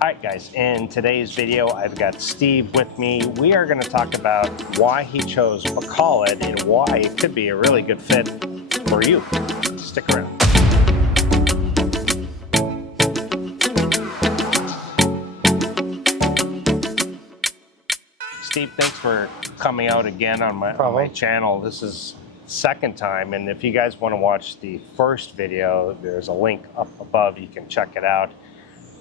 Alright guys, in today's video I've got Steve with me. We are going to talk about why he chose Bacolod and why it could be a really good fit for you. Stick around. Steve, thanks for coming out again on my channel. This is second time, and if you guys want to watch the first video, there's a link up above. You can check it out.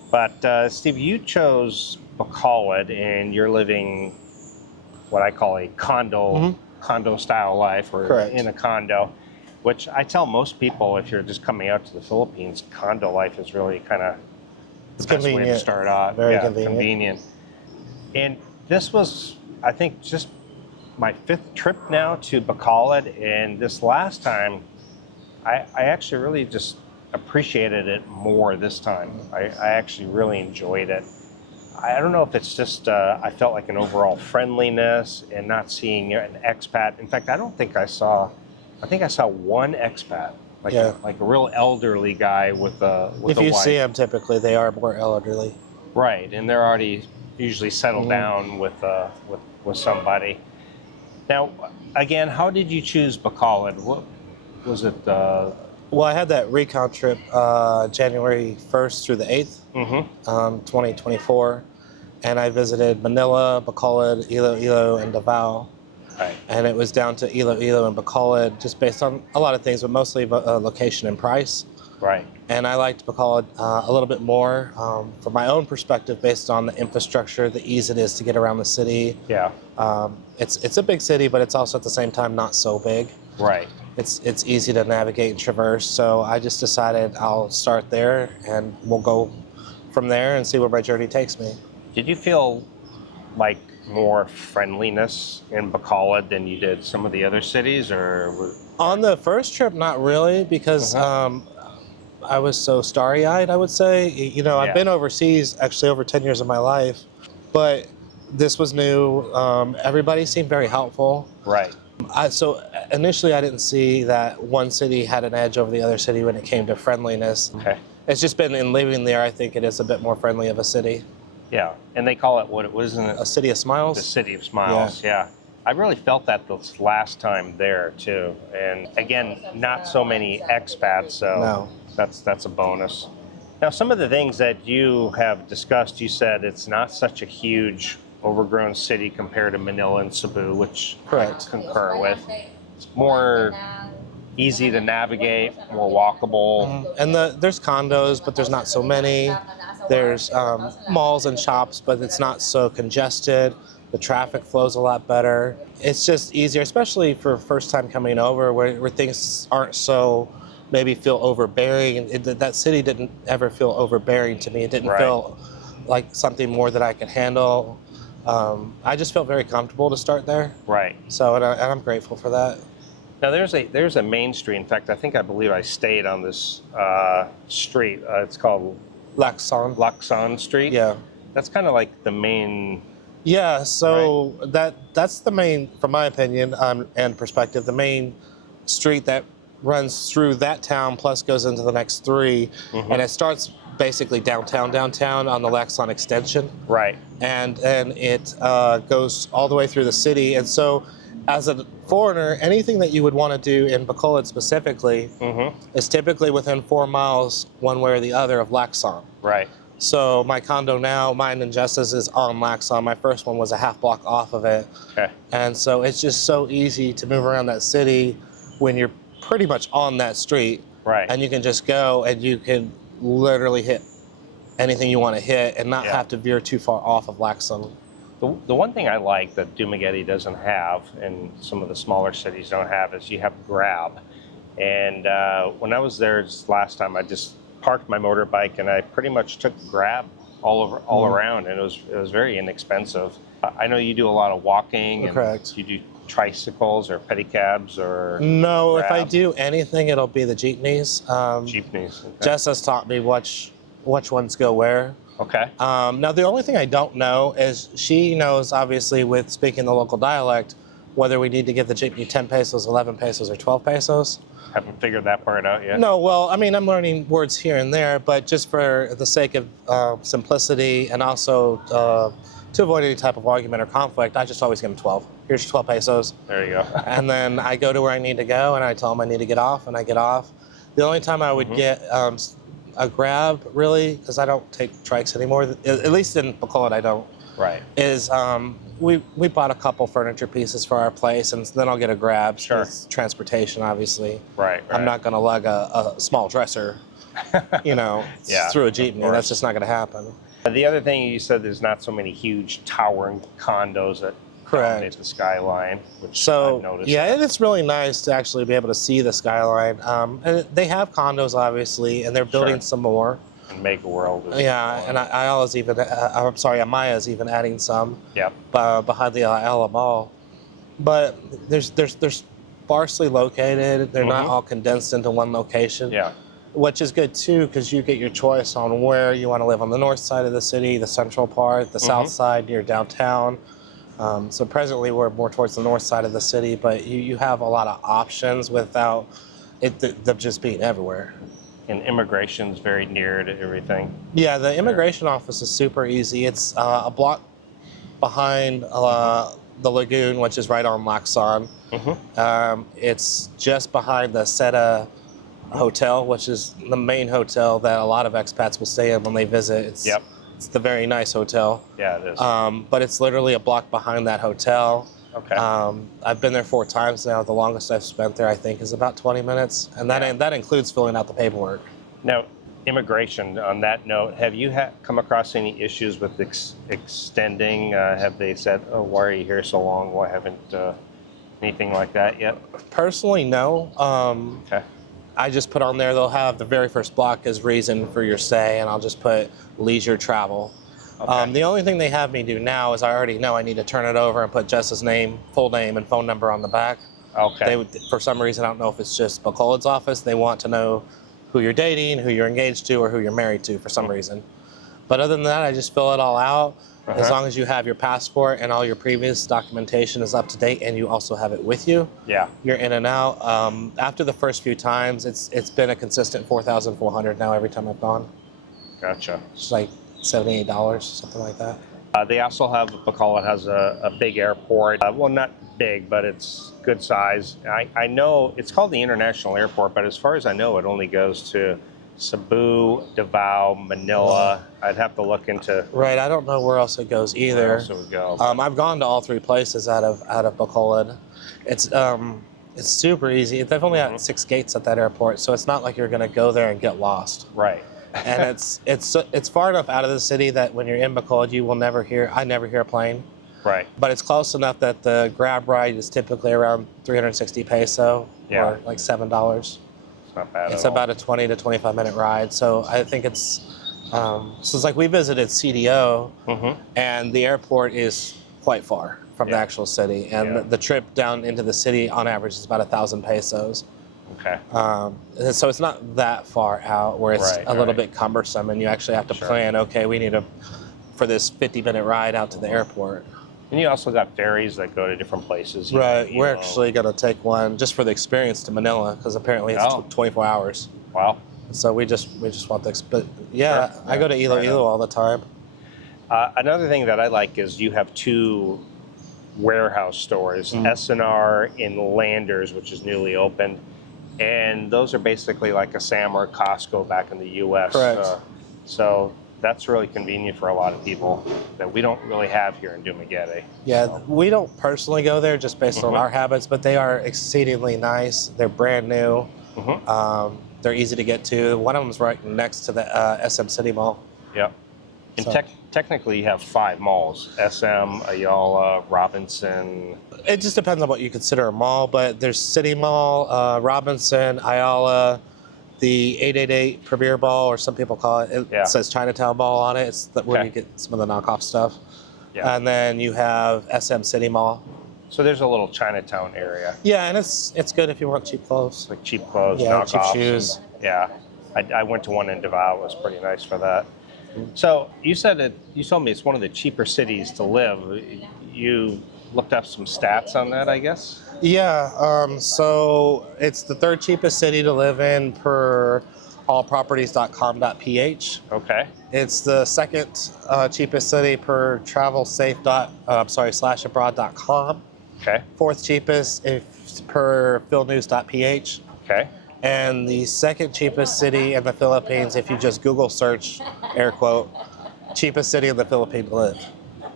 But Steve, you chose Bacolod, and you're living what I call a condo style life, or in a condo, which I tell most people if you're just coming out to the Philippines, condo life is really kind of the best way to start out. Very convenient. And this was, I think, just my 5th trip now to Bacolod, and this last time, I actually really just appreciated it more this time. I actually really enjoyed it. I don't know if it's just I felt like an overall friendliness and not seeing an expat. In fact, I think I saw one expat, like a real elderly guy with a wife. If you see them, typically they are more elderly. Right, and they're already usually settled down with somebody. Now, again, how did you choose Bacolod? What was it? Well, I had that recon trip January 1st through the 8th, 2024, and I visited Manila, Bacolod, Iloilo, and Davao. Right. And it was down to Iloilo and Bacolod just based on a lot of things, but mostly location and price. Right. And I liked Bacolod a little bit more from my own perspective based on the infrastructure, the ease it is to get around the city. Yeah. It's a big city, but it's also at the same time not so big. Right. It's easy to navigate and traverse, so I just decided I'll start there and we'll go from there and see where my journey takes me. Did you feel like more friendliness in Bacolod than you did some of the other cities, or? On the first trip, not really, because I was so starry-eyed, I would say. You know, I've been overseas actually over 10 years of my life, but this was new. Everybody seemed very helpful. Right. So initially I didn't see that one city had an edge over the other city when it came to friendliness. Okay. It's just been in living there, I think it is a bit more friendly of a city. Yeah, and they call it, what it was, isn't it? A city of smiles? The city of smiles, yeah. I really felt that this last time there too. And again, not so many expats, so that's a bonus. Now, some of the things that you have discussed, you said it's not such a huge overgrown city compared to Manila and Cebu, which I concur with. It's more easy to navigate, more walkable. And there's condos, but there's not so many. There's malls and shops, but it's not so congested. The traffic flows a lot better. It's just easier, especially for first time coming over, where things aren't so maybe feel overbearing. That city didn't ever feel overbearing to me. It didn't feel like something more that I could handle. I just felt very comfortable to start there. Right. So, and I'm grateful for that. Now, there's a main street. In fact, I believe I stayed on this street. It's called Laxon Street. Yeah. That's kind of like the main. Yeah. So that's the main, from my opinion and perspective, the main street that runs through that town plus goes into the next 3, and it starts basically downtown on the Laxon extension. Right. And it goes all the way through the city. And so as a foreigner, anything that you would want to do in Bacolod specifically is typically within 4 miles one way or the other of Laxon. Right. So my condo now, mine and Jessa's, is on Laxon. My first one was a half block off of it. Okay. And so it's just so easy to move around that city when you're pretty much on that street. Right. And you can just go and you can literally hit anything you want to hit and not have to veer too far off of Laxon. The one thing I like that Dumaguete doesn't have, and some of the smaller cities don't have, is you have Grab. And when I was there just last time, I just parked my motorbike and I pretty much took Grab all around, and it was very inexpensive. I know you do a lot of walking. And you do tricycles or pedicabs or? No, Grab? If I do anything, it'll be the jeepneys. Jeepneys. Okay. Jessa's taught me which ones go where. Okay. Now, the only thing I don't know is she knows, obviously, with speaking the local dialect, whether we need to give the jeepney 10 pesos, 11 pesos, or 12 pesos. Haven't figured that part out yet. No, well, I mean, I'm learning words here and there, but just for the sake of simplicity and also to avoid any type of argument or conflict, I just always give them 12. Here's your 12 pesos. There you go. And then I go to where I need to go, and I tell them I need to get off, and I get off. The only time I would get a grab, really, because I don't take trikes anymore, at least in Bacolod I don't, Right. is we bought a couple furniture pieces for our place, and then I'll get a grab. Sure. It's transportation, obviously. Right. I'm not going to lug a small dresser, you know, Yeah, through a of jeepney. course. That's just not going to happen. The other thing you said, there's not so many huge towering condos that dominate the skyline, which I've noticed. Yeah, and it's really nice to actually be able to see the skyline. And they have condos, obviously, and they're building some more. And Make a World. And Ayala's even, I'm sorry, Amaya's even adding some. Yep. Behind the Ayala Mall. But they're sparsely located. They're not all condensed into one location. Yeah. Which is good too, because you get your choice on where you want to live, on the north side of the city, the central part, the south side near downtown. So presently we're more towards the north side of the city, but you have a lot of options without them just being everywhere. And immigration's very near to everything. Yeah, the immigration office is super easy. It's a block behind the lagoon, which is right on Laxon. It's just behind the Seta Hotel, which is the main hotel that a lot of expats will stay in when they visit. It's the very nice hotel. Yeah, it is. But it's literally a block behind that hotel. Okay. I've been there 4 times now. The longest I've spent there, I think, is about 20 minutes, and that includes filling out the paperwork. Now, immigration, on that note, have you come across any issues with extending? Have they said, oh, why are you here so long? Why haven't anything like that yet? Personally, no. Okay. I just put on there, they'll have the very first block as reason for your stay, and I'll just put leisure travel. Okay. The only thing they have me do now is I already know I need to turn it over and put Jess's name, full name, and phone number on the back. Okay. They would, for some reason, I don't know if it's just Bacolod's office, they want to know who you're dating, who you're engaged to, or who you're married to for some reason. But other than that, I just fill it all out. As long as you have your passport and all your previous documentation is up to date and you also have it with you, you're in and out. After the first few times, it's been a consistent $4,400 now every time I've gone. Gotcha. It's like $78, something like that. They also have, Bacolod has a big airport. Well, not big, but it's good size. I know it's called the International Airport, but as far as I know, it only goes to Cebu, Davao, Manila. I'd have to look into. Right, I don't know where else it goes either. Where else it would go. I've gone to all 3 places out of Bacolod. It's super easy. They've only got 6 gates at that airport, so it's not like you're going to go there and get lost. Right. And it's far enough out of the city that when you're in Bacolod, I never hear a plane. Right. But it's close enough that the grab ride is typically around 360 peso, or like $7. It's not bad It's at about a 20 to 25 minute ride. So I think it's like we visited CDO, and the airport is quite far from the actual city, and the trip down into the city on average is about 1,000 pesos. Okay. So it's not that far out where it's a little bit cumbersome, and you actually have to plan, okay, we need for this 50-minute ride out to the airport. And you also got ferries that go to different places. Right. We're actually going to take one just for the experience to Manila, because apparently it's 24 hours. Wow. So we just want to, but I go to Iloilo all the time. Another thing that I like is you have 2 warehouse stores, S&R in Landers, which is newly opened. And those are basically like a Sam or a Costco back in the U.S. Correct. So that's really convenient for a lot of people that we don't really have here in Dumaguete. Yeah, we don't personally go there just based on our habits, but they are exceedingly nice. They're brand new. They're easy to get to. One of them's right next to the SM City Mall. Yep. And technically you have 5 malls, SM, Ayala, Robinson. It just depends on what you consider a mall, but there's City Mall, Robinson, Ayala, the 888 Premier Ball, or some people call it. It says Chinatown Ball on it. It's where you get some of the knockoff stuff. Yeah. And then you have SM City Mall. So there's a little Chinatown area. Yeah, and it's good if you want cheap clothes. Like cheap clothes, cheap shoes. I went to one in Davao. It was pretty nice for that. So you told me it's one of the cheaper cities to live. You looked up some stats on that, I guess. Yeah, so it's the third cheapest city to live in per allproperties.com.ph. Okay. It's the second cheapest city per /abroad.com. Okay. Fourth cheapest per philnews.ph. Okay. And the second cheapest city in the Philippines, if you just Google search, air quote, cheapest city in the Philippines to live.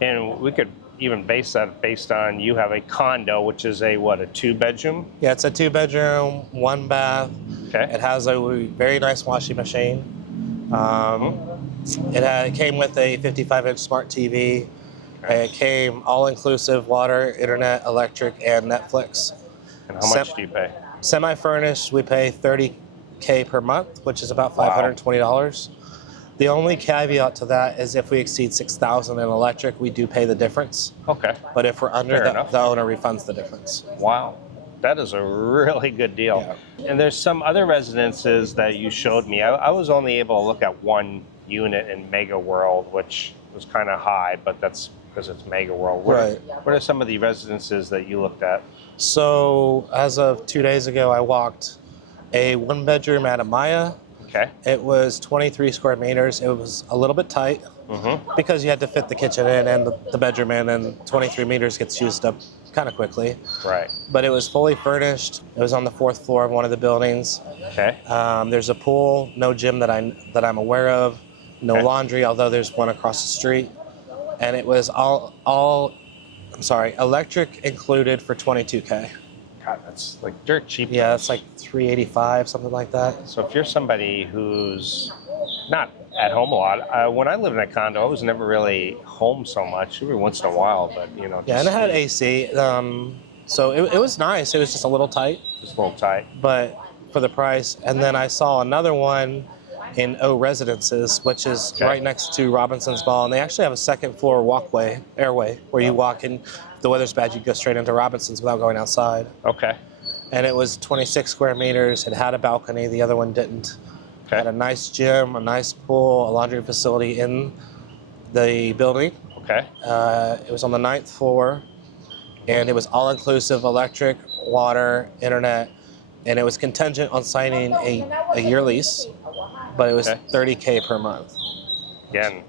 And we could even base that based on you have a condo, which is a 2-bedroom? Yeah, it's a 2-bedroom, 1 bath. Okay. It has a very nice washing machine. It came with a 55-inch smart TV. Okay. It came all-inclusive water, internet, electric, and Netflix. And how much do you pay? Semi-furnished, we pay $30K per month, which is about $520. The only caveat to that is if we exceed $6,000 in electric, we do pay the difference. Okay. But if we're under, Fair enough. the owner refunds the difference. Wow. That is a really good deal. Yeah. And there's some other residences that you showed me. I was only able to look at one unit in Mega World, which was kind of high, but that's because it's Mega World. Right. What are some of the residences that you looked at? So as of 2 days ago, I walked a 1-bedroom at Amaya. Okay. It was 23 square meters. It was a little bit tight because you had to fit the kitchen in and the bedroom in, and 23 meters gets used up kind of quickly. Right. But it was fully furnished. It was on the 4th floor of one of the buildings. Okay. There's a pool, no gym that I'm aware of, no laundry, although there's one across the street. And it was electric included for $22K. God, that's like dirt cheap. Yeah, it's like $385, something like that. So if you're somebody who's not at home a lot, when I lived in a condo, I was never really home so much. Every once in a while, but Yeah, and it had AC. So it was nice. It was just a little tight. Just a little tight. But for the price. And then I saw another one in O Residences, which is right next to Robinson's Mall. And they actually have a 2nd floor airway, where you walk in. If the weather's bad, you go straight into Robinson's without going outside. Okay. And it was 26 square meters. It had a balcony. The other one didn't. Okay. It had a nice gym, a nice pool, a laundry facility in the building. Okay. It was on the 9th floor, and it was all-inclusive electric, water, internet, and it was contingent on signing a year lease, but it was $30K per month. Again,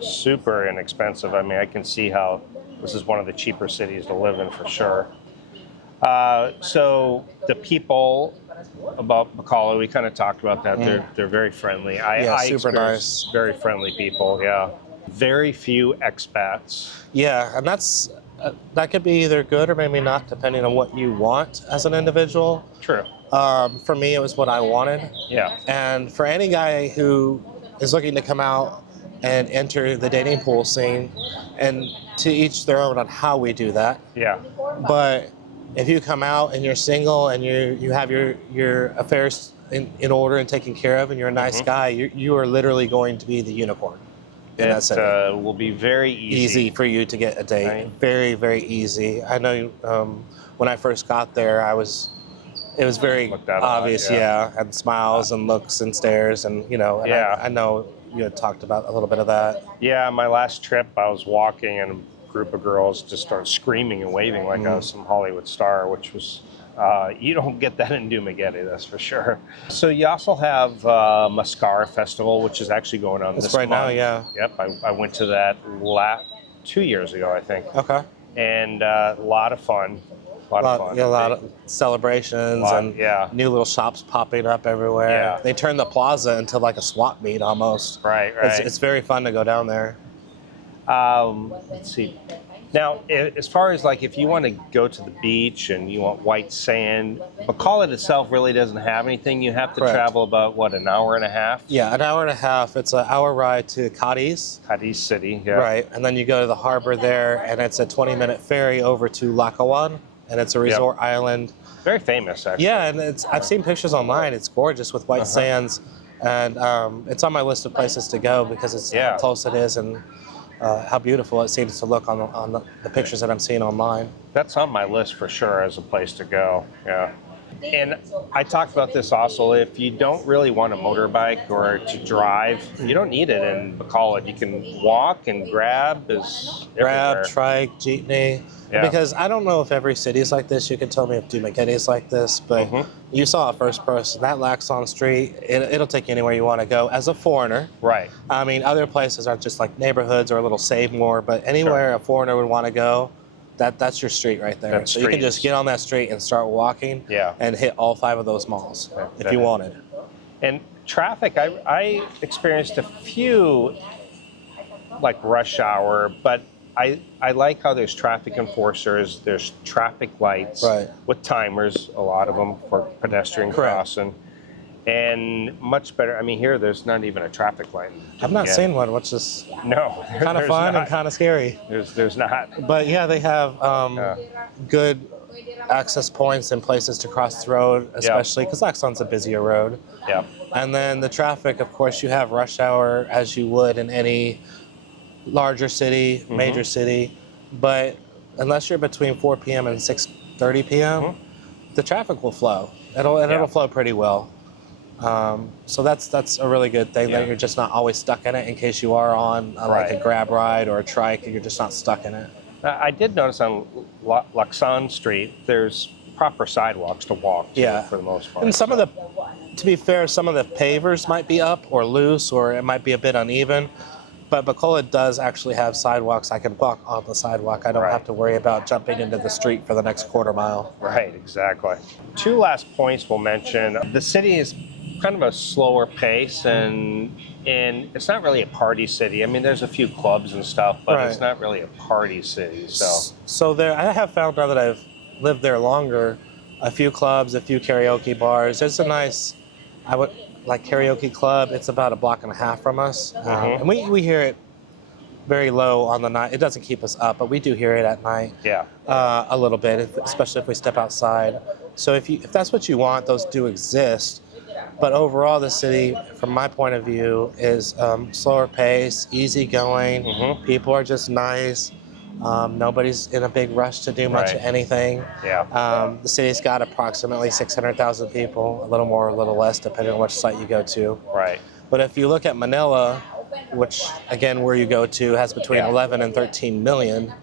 super inexpensive. I mean, I can see how this is one of the cheaper cities to live in for sure. So the people about Bacolod, we kind of talked about that. They're very friendly. I super nice. Very friendly people. Yeah, very few expats. Yeah, and that could be either good or maybe not, depending on what you want as an individual. True. For me, it was what I wanted. Yeah. And for any guy who is looking to come out and enter the dating pool scene, and to each their own on how we do that. Yeah. But if you come out and you're single and you have your affairs in order and taken care of, and you're a nice guy, you are literally going to be the unicorn in that city. It will be very easy for you to get a date. Right. Very, very easy. I know when I first got there, it was very obvious, and smiles and looks and stares, and I know you had talked about a little bit of that. Yeah, my last trip, I was walking and a group of girls just started screaming and waving like I was some Hollywood star, which was, you don't get that in Dumaguete, that's for sure. So you also have Mascara Festival, which is actually going on this month. Now, yeah. Yep, I went to that 2 years ago, I think. Okay. And a lot of fun. A lot of celebrations and new little shops popping up everywhere. Yeah. They turned the plaza into like a swap meet almost. Right. It's very fun to go down there. Let's see. Now, as far as like if you want to go to the beach and you want white sand, Bacolod itself really doesn't have anything. You have to travel about, an hour and a half? Yeah, an hour and a half. It's an hour ride to Cadiz. Cadiz City, yeah. Right, and then you go to the harbor there, and it's a 20-minute ferry over to Laxon, and it's a resort island. Very famous, actually. Yeah, and I've seen pictures online. It's gorgeous with white sands, and it's on my list of places to go because it's how close it is and how beautiful it seems to look on the pictures that I'm seeing online. That's on my list for sure as a place to go, yeah. And I talked about this also. If you don't really want a motorbike or to drive, you don't need it in Bacolod. You can walk and grab everywhere. trike, jeepney. Yeah. Because I don't know if every city is like this. You can tell me if Dumaguete is like this, but you saw a first person. That Laxon Street, it'll take you anywhere you want to go as a foreigner. Right. I mean, other places are just like neighborhoods or a little save more, but anywhere a foreigner would want to go, that's your street right there. So you can just get on that street and start walking and hit all 5 of those malls if you wanted. And traffic, I experienced a few like rush hour, but I like how there's traffic enforcers, there's traffic lights with timers, a lot of them for pedestrian crossing. And much better. I mean, here there's not even a traffic light. I've not seen one, which is kind of fun and kind of scary. There's not. But yeah, they have good access points and places to cross the road, especially because Laxon's a busier road. Yeah. And then the traffic, of course, you have rush hour as you would in any larger city, major city. But unless you're between 4 p.m. and 6:30 p.m., the traffic will flow. It'll flow pretty well. So that's a really good thing that you're just not always stuck in it in case you are on like a grab ride or a trike and you're just not stuck in it. I did notice on Laxon Street, there's proper sidewalks to walk to for the most part. And to be fair, some of the pavers might be up or loose or it might be a bit uneven. But Bacolod does actually have sidewalks. I can walk on the sidewalk. I don't have to worry about jumping into the street for the next quarter mile. Right, exactly. 2 last points we'll mention. The city is kind of a slower pace and it's not really a party city. I mean, there's a few clubs and stuff, but it's not really a party city. So there, I have found now that I've lived there longer, a few clubs, a few karaoke bars. There's a nice, karaoke club. It's about a block and a half from us. And we hear it very low on the night. It doesn't keep us up, but we do hear it at night. Yeah. A little bit, especially if we step outside. So if that's what you want, those do exist. But overall, the city, from my point of view, is slower pace, easygoing. People are just nice. Nobody's in a big rush to do much of anything. The city's got approximately 600,000 people, a little more, a little less, depending on which site you go to. But if you look at Manila, which, again, where you go to, has between 11 and 13 million.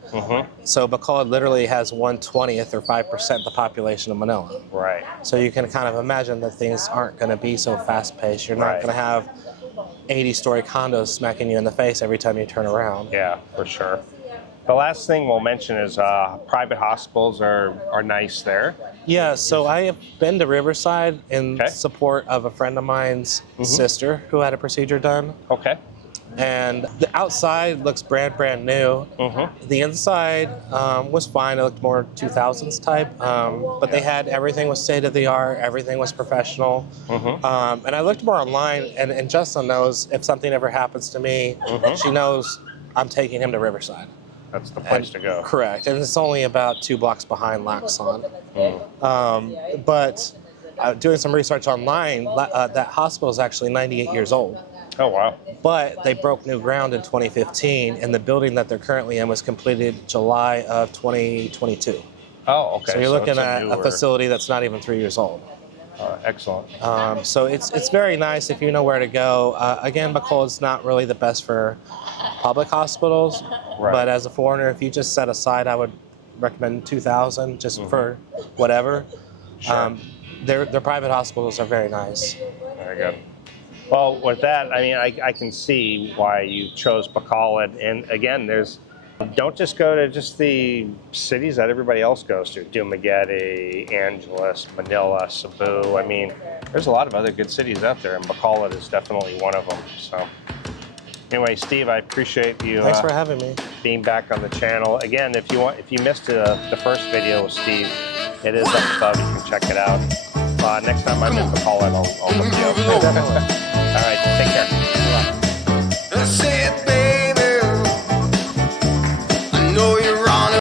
So Bacolod literally has 1/20th or 5% the population of Manila. So you can kind of imagine that things aren't going to be so fast-paced. You're not going to have 80-story condos smacking you in the face every time you turn around. Yeah, for sure. The last thing we'll mention is private hospitals are nice there. Yeah, so I have been to Riverside in support of a friend of mine's sister who had a procedure done. And the outside looks brand new. The inside was fine. It looked more 2000s type. But they had everything was state of the art. Everything was professional. And I looked more online, and Justin knows if something ever happens to me, she knows I'm taking him to Riverside. That's the place to go. Correct. And it's only about 2 blocks behind Laxon. But doing some research online, that hospital is actually 98 years old. Oh, wow. But they broke new ground in 2015, and the building that they're currently in was completed July of 2022. Oh, okay. So you're looking at a facility that's not even 3 years old. Excellent. So it's very nice if you know where to go. Again, Bacolod's not really the best for public hospitals, but as a foreigner, if you just set aside, I would recommend 2,000 just for whatever. Their private hospitals are very nice. Very good. Well, with that, I mean, I can see why you chose Bacolod. And again, don't just go to just the cities that everybody else goes to. Dumaguete, Angeles, Manila, Cebu. I mean, there's a lot of other good cities out there, and Bacolod is definitely one of them. So anyway, Steve, I appreciate you Thanks for having me. Being back on the channel. Again, if you missed the first video with Steve, it is up above. You can check it out. Next time I'm in Bacolod, I'll look you up. Definitely. All right, take care.